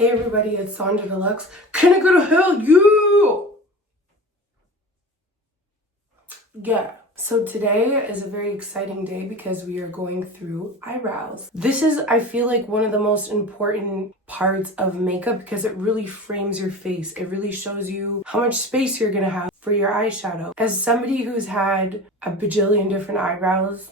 Hey everybody, it's Sonjdradeluxe. Can I go to hell? You! Yeah. So today is a very exciting day because we are going through eyebrows. This is, I feel like, one of the most important parts of makeup because it really frames your face. It really shows you how much space you're gonna have for your eyeshadow. As somebody who's had a bajillion different eyebrows,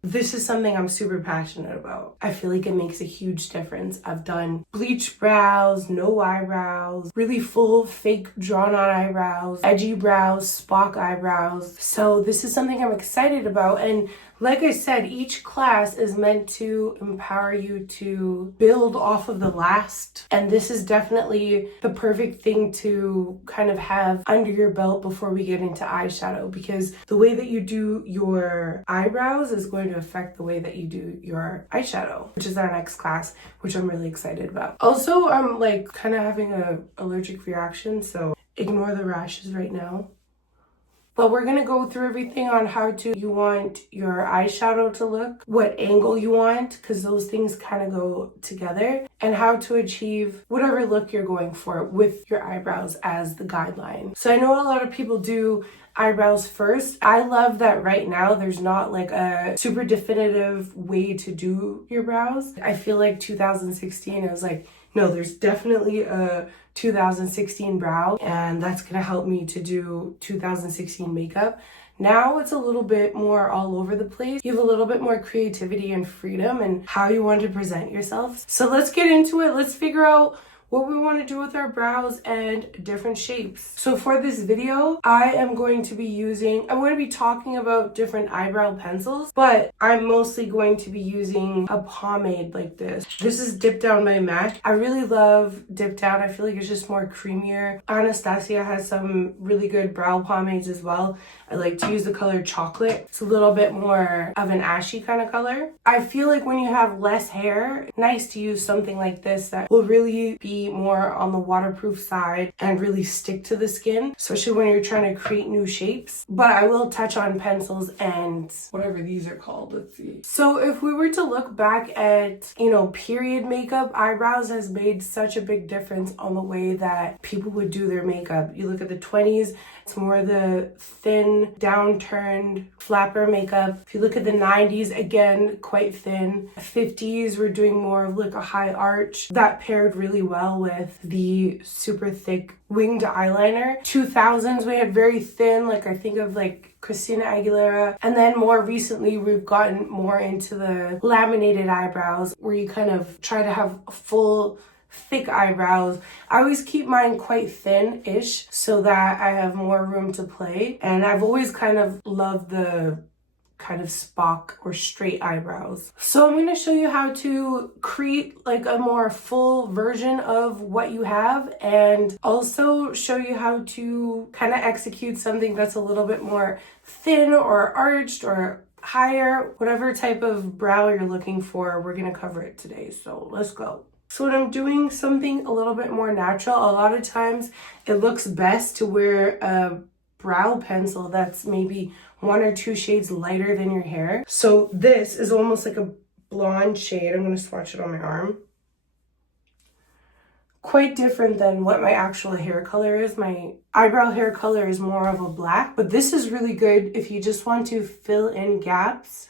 this is something I'm super passionate about. I feel like it makes a huge difference. I've done bleach brows, no eyebrows, really full fake drawn on eyebrows, edgy brows, Spock eyebrows. So this is something I'm excited about. And like I said, each class is meant to empower you to build off of the last. And this is definitely the perfect thing to kind of have under your belt before we get into eyeshadow, because the way that you do your eyebrows is going to affect the way that you do your eyeshadow, which is our next class, which I'm really excited about. Also, I'm like kind of having an allergic reaction, so ignore the rashes right now. But we're gonna go through everything on how you want your eyeshadow to look, what angle you want, because those things kind of go together, and how to achieve whatever look you're going for with your eyebrows as the guideline. So I know a lot of people do eyebrows first. I love that right now there's not like a super definitive way to do your brows. I feel like 2016, it was like, no, there's definitely a 2016 brow, and that's gonna help me to do 2016 makeup. Now it's a little bit more all over the place. You have a little bit more creativity and freedom in how you want to present yourself. So let's get into it. Let's figure out what we want to do with our brows and different shapes. So for this video, I'm going to be talking about different eyebrow pencils, but I'm mostly going to be using a pomade like this. This is Dip Down by MAC. I really love Dip Down. I feel like it's just more creamier. Anastasia has some really good brow pomades as well. I like to use the color Chocolate. It's a little bit more of an ashy kind of color. I feel like when you have less hair, nice to use something like this that will really be more on the waterproof side and really stick to the skin, especially when you're trying to create new shapes. But I will touch on pencils and whatever these are called. Let's see. So if we were to look back at, period makeup, eyebrows has made such a big difference on the way that people would do their makeup. You look at the 20s, it's more the thin, downturned flapper makeup. If you look at the 90s, again, quite thin. 50s, we're doing more of like a high arch. That paired really well with the super thick winged eyeliner. 2000s, we had very thin, like I think of like Christina Aguilera. And then more recently, we've gotten more into the laminated eyebrows where you kind of try to have full thick eyebrows. I always keep mine quite thin-ish so that I have more room to play. And I've always kind of loved the kind of Spock or straight eyebrows. So I'm going to show you how to create like a more full version of what you have, and also show you how to kind of execute something that's a little bit more thin or arched or higher. Whatever type of brow you're looking for, we're going to cover it today. So let's go. So when I'm doing something a little bit more natural, a lot of times it looks best to wear a brow pencil that's maybe 1 or 2 shades lighter than your hair. So this is almost like a blonde shade. I'm going to swatch it on my arm. Quite different than what my actual hair color is. My eyebrow hair color is more of a black, but this is really good if you just want to fill in gaps.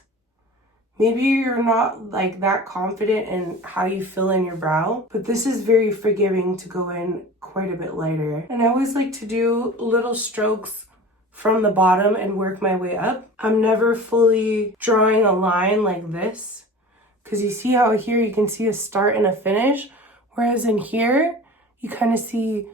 Maybe you're not like that confident in how you fill in your brow, but this is very forgiving to go in quite a bit lighter. And I always like to do little strokes from the bottom and work my way up. I'm never fully drawing a line like this, because you see how here you can see a start and a finish, whereas in here you kind of see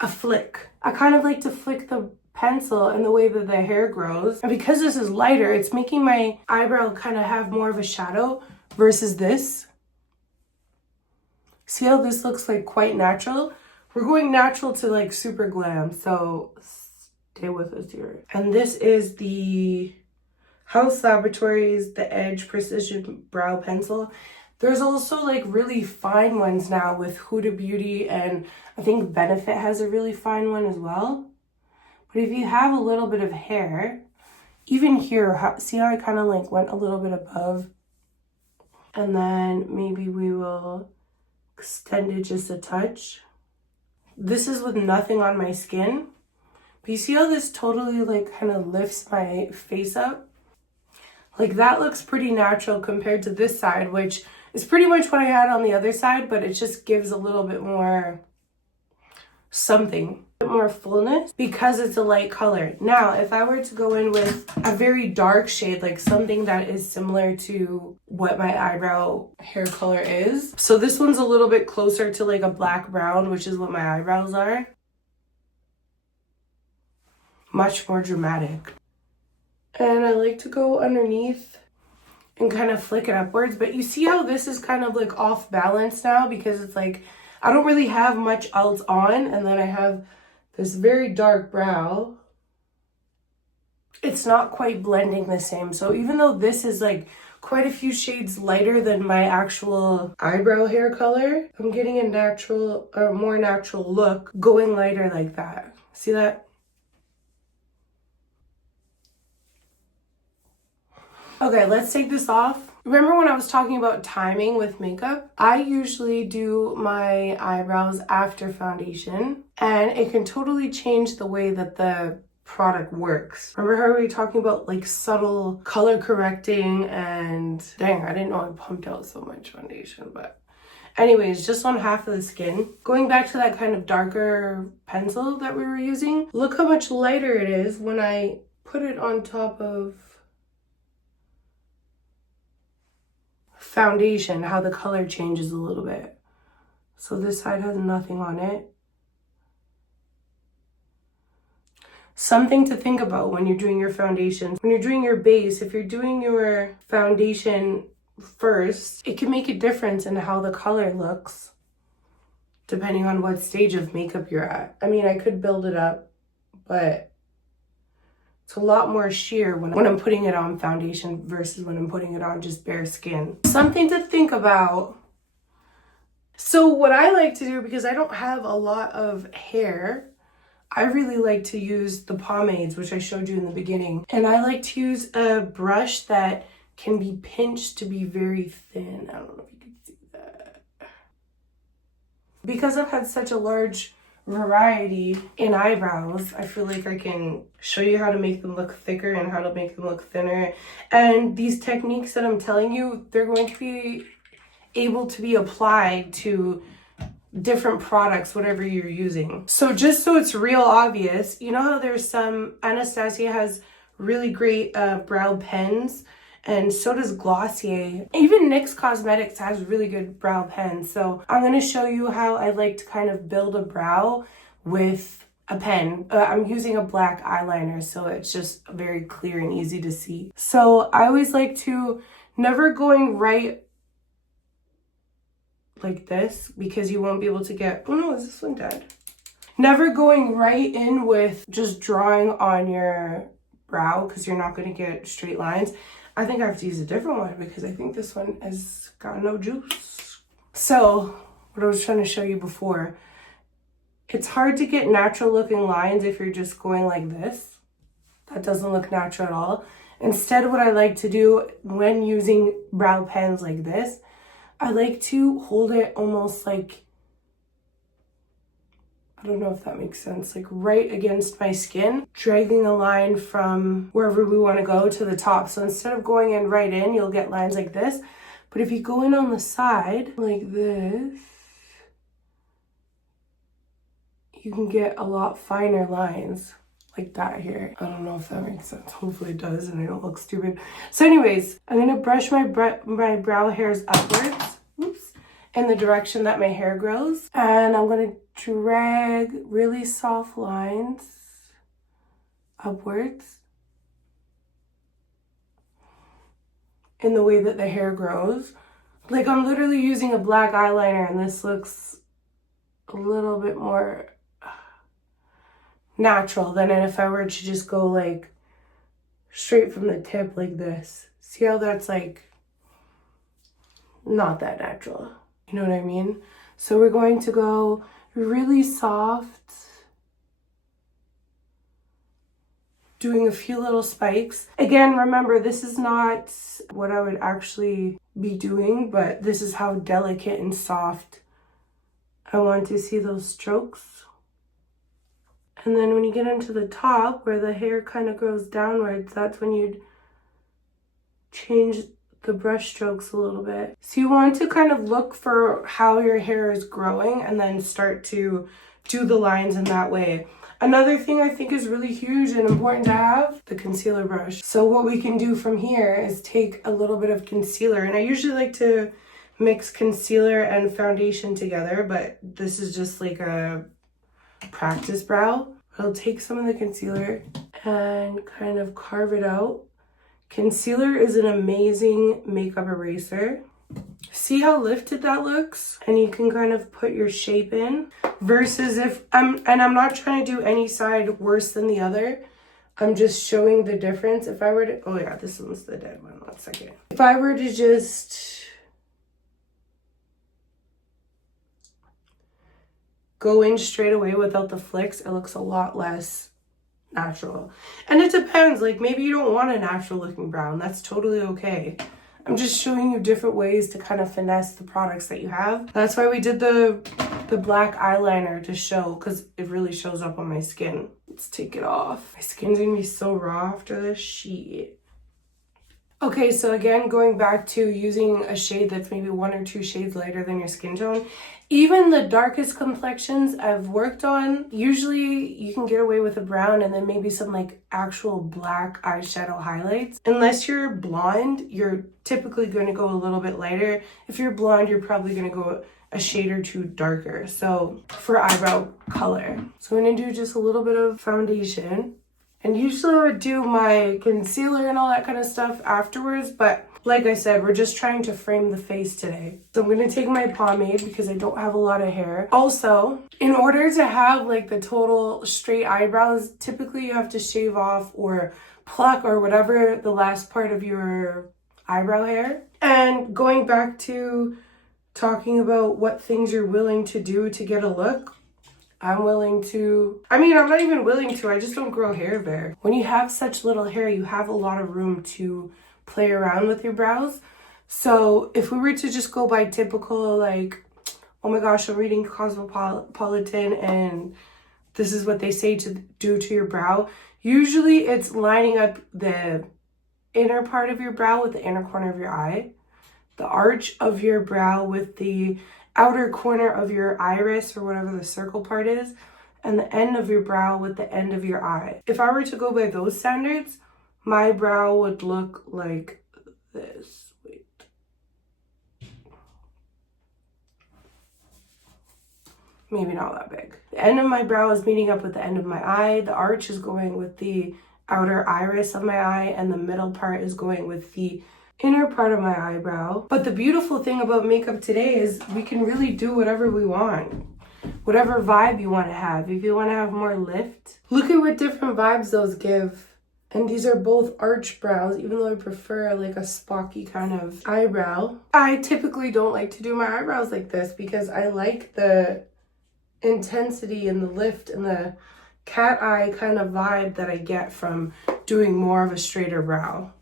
a flick. I kind of like to flick the pencil and the way that the hair grows, and because this is lighter, it's making my eyebrow kind of have more of a shadow versus this. See how this looks like quite natural? We're going natural to like super glam, so stay with us here. And this is the House Laboratories The Edge Precision Brow Pencil. There's also like really fine ones now with Huda Beauty, and I think Benefit has a really fine one as well. But if you have a little bit of hair, even here, see how I kind of like went a little bit above? And then maybe we will extend it just a touch. This is with nothing on my skin. But you see how this totally like kind of lifts my face up? Like that looks pretty natural compared to this side, which is pretty much what I had on the other side, but it just gives a little bit more something, a bit more fullness because it's a light color. Now, if I were to go in with a very dark shade, like something that is similar to what my eyebrow hair color is. So this one's a little bit closer to like a black brown, which is what my eyebrows are. Much more dramatic. And I like to go underneath and kind of flick it upwards. But you see how this is kind of like off balance now because it's like I don't really have much else on. And then I have this very dark brow. It's not quite blending the same. So even though this is like quite a few shades lighter than my actual eyebrow hair color, I'm getting a natural or more natural look going lighter like that. See that? Okay, let's take this off. Remember when I was talking about timing with makeup? I usually do my eyebrows after foundation, and it can totally change the way that the product works. Remember how we were talking about like subtle color correcting and dang, I didn't know I pumped out so much foundation, but anyways, just on half of the skin. Going back to that kind of darker pencil that we were using, look how much lighter it is when I put it on top of foundation, how the color changes a little bit. So this side has nothing on it. Something to think about when you're doing your foundation. When you're doing your base, if you're doing your foundation first, it can make a difference in how the color looks depending on what stage of makeup you're at. I mean, I could build it up, but it's a lot more sheer when I'm putting it on foundation versus when I'm putting it on just bare skin. Something to think about. So what I like to do, because I don't have a lot of hair, I really like to use the pomades, which I showed you in the beginning. And I like to use a brush that can be pinched to be very thin. I don't know if you can see that. Because I've had such a large variety in eyebrows, I feel like I can show you how to make them look thicker and how to make them look thinner. And these techniques that I'm telling you, they're going to be able to be applied to different products, whatever you're using. So just so it's real obvious, you know how there's some, Anastasia has really great brow pens, and so does Glossier. Even NYX Cosmetics has really good brow pens. So I'm going to show you how I like to kind of build a brow with a pen. I'm using a black eyeliner, so it's just very clear and easy to see. So I always like to never going right like this because you won't be able to get, oh no, is this one dead? Never going right in with just drawing on your brow because you're not going to get straight lines. I think I have to use a different one because I think this one has got no juice. So what I was trying to show you before, it's hard to get natural looking lines if you're just going like this. That doesn't look natural at all. Instead, what I like to do when using brow pens like this, I like to hold it almost like, I don't know if that makes sense, like right against my skin, dragging a line from wherever we want to go to the top. So instead of going in right in, you'll get lines like this. But if you go in on the side like this, you can get a lot finer lines like that here. I don't know if that makes sense. Hopefully it does and I don't look stupid. So anyways, I'm going to brush my brow hairs upwards. Oops. In the direction that my hair grows. And I'm going to drag really soft lines upwards in the way that the hair grows. Like I'm literally using a black eyeliner and this looks a little bit more natural than if I were to just go like straight from the tip like this. See how that's like not that natural. You know what I mean? So we're going to go really soft, doing a few little spikes. Again, remember, this is not what I would actually be doing, but this is how delicate and soft I want to see those strokes. And then when you get into the top where the hair kind of grows downwards, that's when you'd change the brush strokes a little bit. So you want to kind of look for how your hair is growing and then start to do the lines in that way. Another thing I think is really huge and important to have, the concealer brush. So what we can do from here is take a little bit of concealer, and I usually like to mix concealer and foundation together, but this is just like a practice brow. I'll take some of the concealer and kind of carve it out. Concealer is an amazing makeup eraser. See how lifted that looks? And you can kind of put your shape in. Versus I'm not trying to do any side worse than the other. I'm just showing the difference. If I were to, oh yeah, this one's the dead one. 1 second. If I were to just go in straight away without the flicks, it looks a lot less natural. And it depends, like maybe you don't want a natural looking brow, and that's totally okay. I'm just showing you different ways to kind of finesse the products that you have. That's why we did the black eyeliner to show, because it really shows up on my skin. Let's take it off. My skin's gonna be so raw after this shit. Okay, so again, going back to using a shade that's maybe 1 or 2 shades lighter than your skin tone. Even the darkest complexions I've worked on, usually you can get away with a brown and then maybe some like actual black eyeshadow highlights. Unless you're blonde, you're typically going to go a little bit lighter. If you're blonde, you're probably going to go a shade or 2 darker. So for eyebrow color. So I'm going to do just a little bit of foundation. And usually I would do my concealer and all that kind of stuff afterwards, but like I said, we're just trying to frame the face today. So I'm going to take my pomade because I don't have a lot of hair. Also, in order to have like the total straight eyebrows, typically you have to shave off or pluck or whatever the last part of your eyebrow hair. And going back to talking about what things you're willing to do to get a look, I'm not even willing to, I just don't grow hair there. When you have such little hair, you have a lot of room to play around with your brows. So if we were to just go by typical, like, oh my gosh, I'm reading Cosmopolitan and this is what they say to do to your brow. Usually it's lining up the inner part of your brow with the inner corner of your eye, the arch of your brow with the outer corner of your iris or whatever the circle part is, and the end of your brow with the end of your eye. If I were to go by those standards, my brow would look like this. Wait. Maybe not that big. The end of my brow is meeting up with the end of my eye. The arch is going with the outer iris of my eye, and the middle part is going with the inner part of my eyebrow. But the beautiful thing about makeup today is we can really do whatever we want. Whatever vibe you want to have. If you want to have more lift, look at what different vibes those give. And these are both arch brows, even though I prefer like a Spocky kind of eyebrow. I typically don't like to do my eyebrows like this because I like the intensity and the lift and the cat eye kind of vibe that I get from doing more of a straighter brow.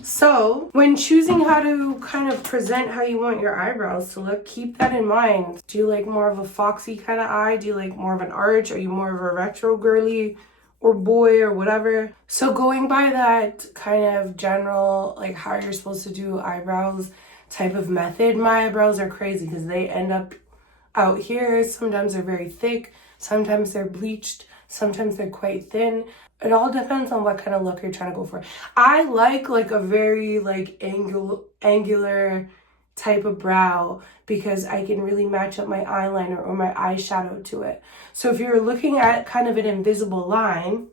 So when choosing how to kind of present how you want your eyebrows to look, keep that in mind. Do you like more of a foxy kind of eye? Do you like more of an arch? Are you more of a retro girly or boy or whatever? So going by that kind of general, like how you're supposed to do eyebrows type of method, my eyebrows are crazy because they end up out here. Sometimes they're very thick, sometimes they're bleached, sometimes they're quite thin. It all depends on what kind of look you're trying to go for. I like a very like angular type of brow because I can really match up my eyeliner or my eyeshadow to it. So if you're looking at kind of an invisible line,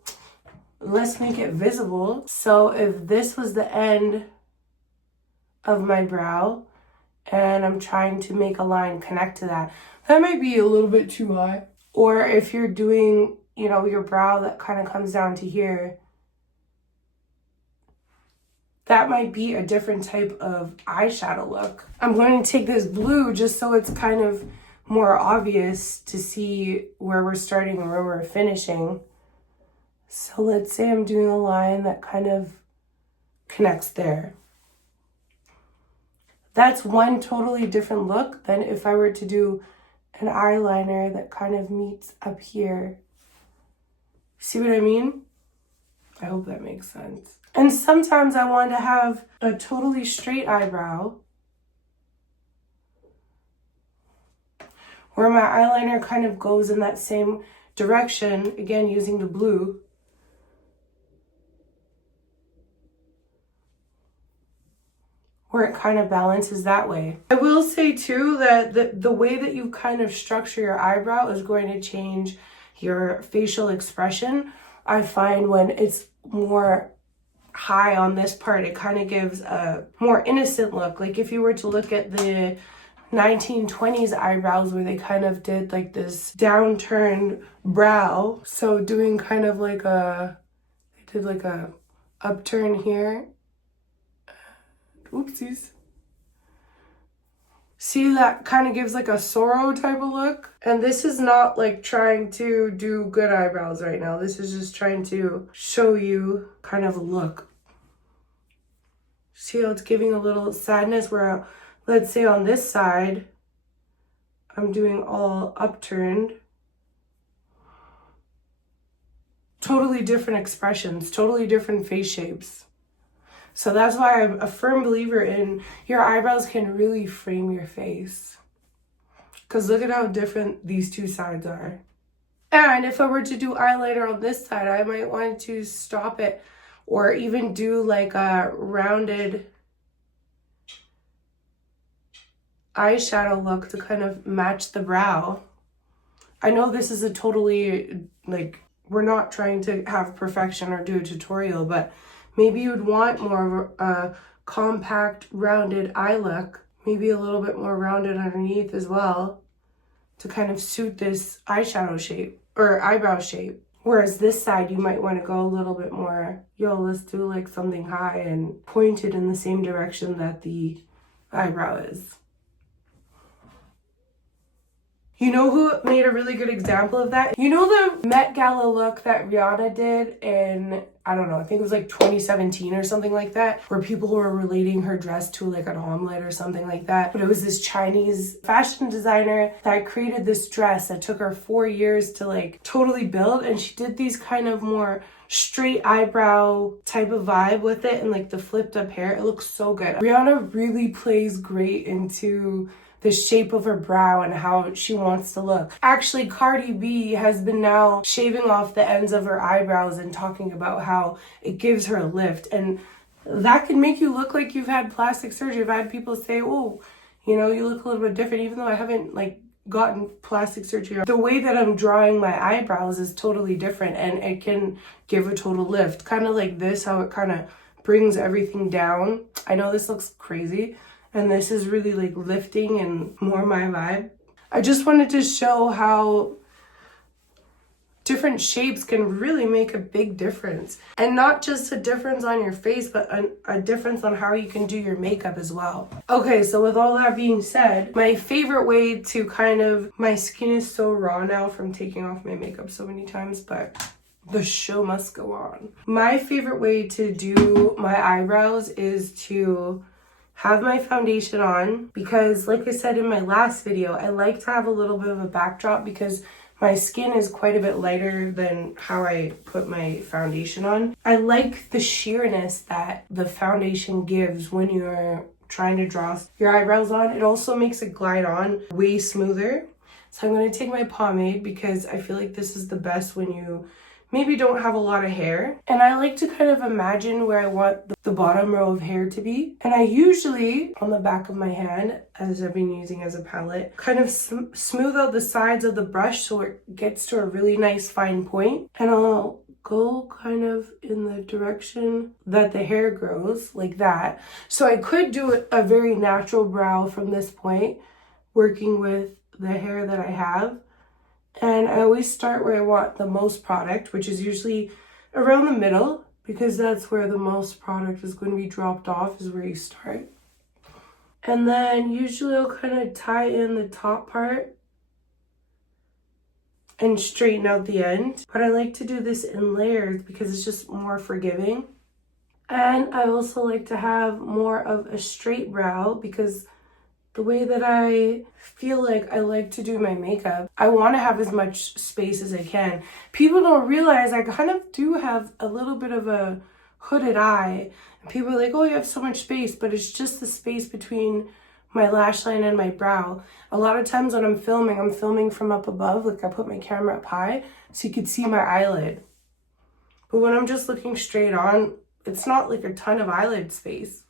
let's make it visible. So if this was the end of my brow and I'm trying to make a line connect to that, that might be a little bit too high. Or if you're doing, you know, your brow that kind of comes down to here, that might be a different type of eyeshadow look. I'm going to take this blue just so it's kind of more obvious to see where we're starting and where we're finishing. So let's say I'm doing a line that kind of connects there. That's one totally different look than if I were to do an eyeliner that kind of meets up here. See what I mean? I hope that makes sense. And sometimes I want to have a totally straight eyebrow where my eyeliner kind of goes in that same direction, again using the blue. Where it kind of balances that way. I will say too that the way that you kind of structure your eyebrow is going to change your facial expression. I find when it's more high on this part, it kind of gives a more innocent look. Like if you were to look at the 1920s eyebrows where they kind of did like this downturned brow. So doing kind of like they did like a upturn here. Oopsies. See, that kind of gives like a sorrow type of look. And this is not like trying to do good eyebrows right now. This is just trying to show you kind of a look. See how it's giving a little sadness where, let's say on this side, I'm doing all upturned. Totally different expressions, totally different face shapes. So that's why I'm a firm believer in your eyebrows can really frame your face. Because look at how different these two sides are. And if I were to do eyeliner on this side, I might want to stop it or even do like a rounded eyeshadow look to kind of match the brow. I know this is a totally, like, we're not trying to have perfection or do a tutorial, but maybe you would want more of a compact, rounded eye look. Maybe a little bit more rounded underneath as well to kind of suit this eyeshadow shape or eyebrow shape. Whereas this side, you might want to go a little bit more, let's do like something high and pointed in the same direction that the eyebrow is. You know who made a really good example of that? You know the Met Gala look that Rihanna did in, I don't know, I think it was like 2017 or something like that, where people were relating her dress to like an omelet or something like that. But it was this Chinese fashion designer that created this dress that took her 4 years to like totally build. And she did these kind of more straight eyebrow type of vibe with it and like the flipped up hair. It looks so good. Rihanna really plays great into the shape of her brow and how she wants to look. Actually, Cardi B has been now shaving off the ends of her eyebrows and talking about how it gives her a lift. And that can make you look like you've had plastic surgery. I've had people say, oh, you look a little bit different, even though I haven't like gotten plastic surgery. The way that I'm drawing my eyebrows is totally different and it can give a total lift. Kind of like this, how it kind of brings everything down. I know this looks crazy, and this is really like lifting and more my vibe. I just wanted to show how different shapes can really make a big difference. And not just a difference on your face, but a difference on how you can do your makeup as well. Okay, so with all that being said, my favorite way to my skin is so raw now from taking off my makeup so many times, but the show must go on. My favorite way to do my eyebrows is to have my foundation on, because like I said in my last video, I like to have a little bit of a backdrop because my skin is quite a bit lighter than how I put my foundation on. I like the sheerness that the foundation gives when you're trying to draw your eyebrows on. It also makes it glide on way smoother. So I'm going to take my pomade because I feel like this is the best when you maybe don't have a lot of hair. And I like to kind of imagine where I want the bottom row of hair to be. And I usually, on the back of my hand, as I've been using as a palette, kind of smooth out the sides of the brush so it gets to a really nice fine point. And I'll go kind of in the direction that the hair grows, like that. So I could do a very natural brow from this point, working with the hair that I have. And I always start where I want the most product, which is usually around the middle, because that's where the most product is going to be dropped off, is where you start. And then usually I'll kind of tie in the top part and straighten out the end. But I like to do this in layers because it's just more forgiving. And I also like to have more of a straight brow because the way that I feel like I like to do my makeup, I want to have as much space as I can. People don't realize I kind of do have a little bit of a hooded eye. And people are like, oh, you have so much space, but it's just the space between my lash line and my brow. A lot of times when I'm filming from up above, like I put my camera up high so you could see my eyelid. But when I'm just looking straight on, it's not like a ton of eyelid space.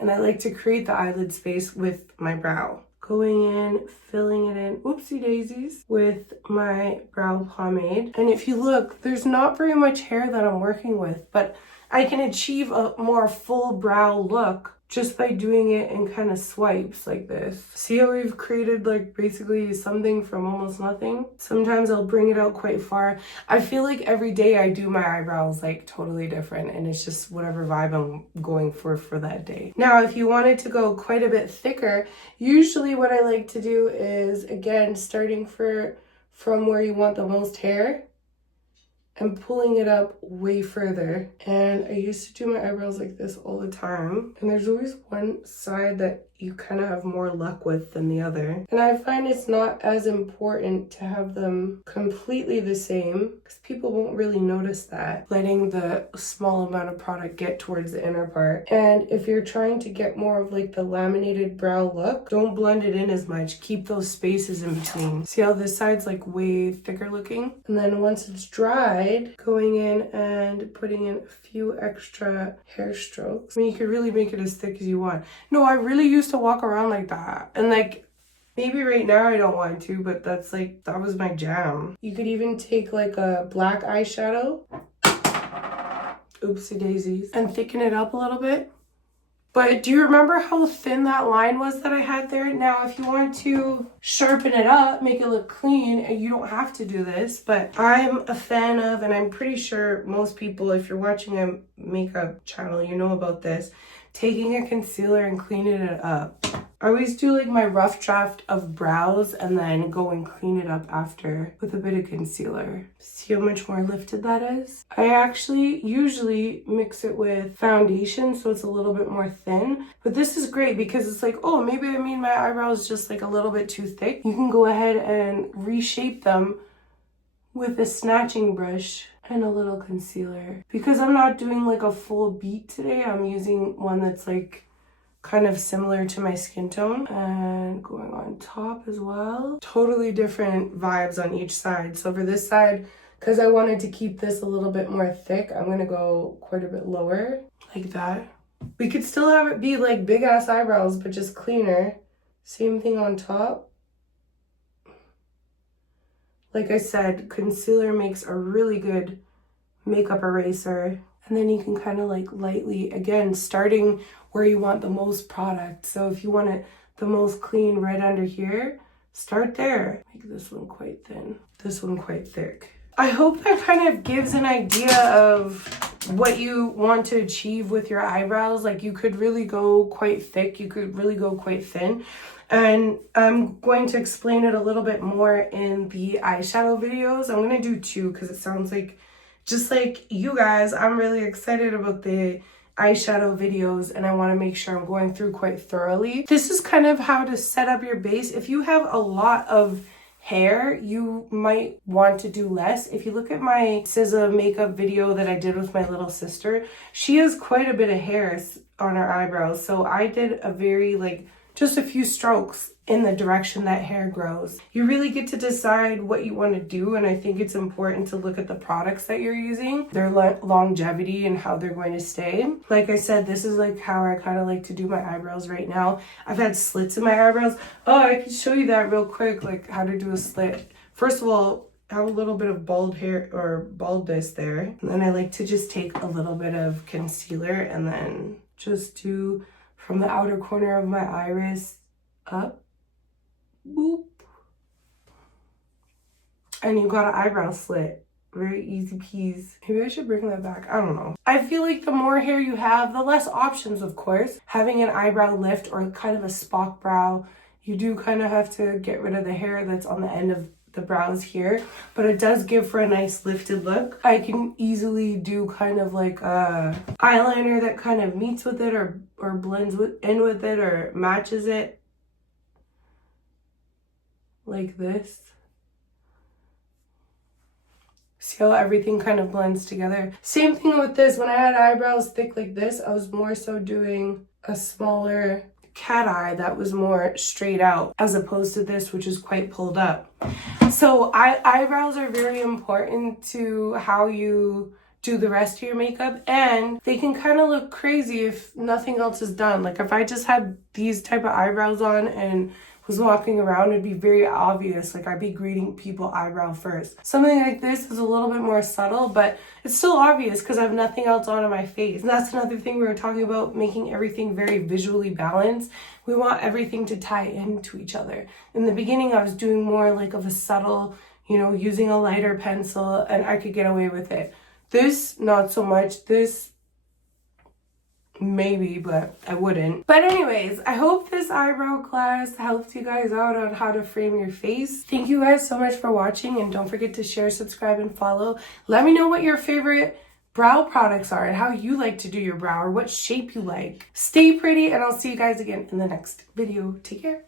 And I like to create the eyelid space with my brow. Going in, filling it in, oopsie daisies, with my brow pomade. And if you look, there's not very much hair that I'm working with, but I can achieve a more full brow look just by doing it in kind of swipes like this. See how we've created like basically something from almost nothing? Sometimes I'll bring it out quite far. I feel like every day I do my eyebrows like totally different, and it's just whatever vibe I'm going for that day. Now, if you wanted to go quite a bit thicker, usually what I like to do is, again, starting from where you want the most hair, and pulling it up way further. And I used to do my eyebrows like this all the time. And there's always one side that you kind of have more luck with than the other. And I find it's not as important to have them completely the same because people won't really notice that. Letting the small amount of product get towards the inner part. And if you're trying to get more of like the laminated brow look, don't blend it in as much. Keep those spaces in between. See how this side's like way thicker looking? And then once it's dried, going in and putting in a few extra hair strokes. I mean, you could really make it as thick as you want. No, I really used to walk around like that. And like, maybe right now I don't want to, but that's like, that was my jam. You could even take like a black eyeshadow, oopsie daisies, and thicken it up a little bit. But do you remember how thin that line was that I had there? Now, if you want to sharpen it up, make it look clean, and you don't have to do this, but I'm a fan of, and I'm pretty sure most people, if you're watching a makeup channel, you know about this, taking a concealer and cleaning it up. I always do like my rough draft of brows and then go and clean it up after with a bit of concealer. See how much more lifted that is? I actually usually mix it with foundation so it's a little bit more thin. But this is great because it's like, oh, maybe I made my eyebrows just like a little bit too thick. You can go ahead and reshape them with a snatching brush and a little concealer. Because I'm not doing like a full beat today, I'm using one that's like kind of similar to my skin tone, and going on top as well. Totally different vibes on each side. So for this side, because I wanted to keep this a little bit more thick, I'm gonna go quite a bit lower, like that. We could still have it be like big ass eyebrows, but just cleaner. Same thing on top. Like I said, concealer makes a really good makeup eraser. And then you can kind of like lightly, again, starting where you want the most product. So if you want it the most clean right under here, start there. Make this one quite thin, this one quite thick. I hope that kind of gives an idea of what you want to achieve with your eyebrows. Like you could really go quite thick, you could really go quite thin. And I'm going to explain it a little bit more in the eyeshadow videos. I'm going to do two because it sounds like, just like you guys, I'm really excited about the eyeshadow videos and I want to make sure I'm going through quite thoroughly. This is kind of how to set up your base. If you have a lot of hair, you might want to do less. If you look at my SZA makeup video that I did with my little sister, she has quite a bit of hair on her eyebrows. So I did a very like just a few strokes in the direction that hair grows. You really get to decide what you want to do, and I think it's important to look at the products that you're using, their longevity and how they're going to stay. Like I said, this is like how I kind of like to do my eyebrows right now. I've had slits in my eyebrows. Oh, I can show you that real quick, like how to do a slit. First of all, I have a little bit of bald hair or baldness there. And then I like to just take a little bit of concealer and then just do from the outer corner of my iris up, boop. And you got an eyebrow slit. Very easy peas. Maybe I should bring that back. I don't know. I feel like the more hair you have, the less options, of course. Having an eyebrow lift or kind of a Spock brow, you do kind of have to get rid of the hair that's on the end of the brows here, but it does give for a nice lifted look. I can easily do kind of like a eyeliner that kind of meets with it or blends in with it or matches it like this. See how everything kind of blends together. Same thing with this. When I had eyebrows thick like this, I was more so doing a smaller cat eye that was more straight out as opposed to this, which is quite pulled up. So eyebrows are very important to how you do the rest of your makeup, and they can kind of look crazy if nothing else is done. Like if I just had these type of eyebrows on and was walking around, it'd be very obvious. Like I'd be greeting people eyebrow first. Something like this is a little bit more subtle, but it's still obvious because I have nothing else on my face. And that's another thing we were talking about, making everything very visually balanced. We want everything to tie into each other. In the beginning, I was doing more like of a subtle, you know, using a lighter pencil, and I could get away with it. This, not so much. This, maybe, but I wouldn't. But anyways, I hope this eyebrow class helped you guys out on how to frame your face. Thank you guys so much for watching, and don't forget to share, subscribe, and follow. Let me know what your favorite brow products are and how you like to do your brow or what shape you like. Stay pretty, and I'll see you guys again in the next video. Take care.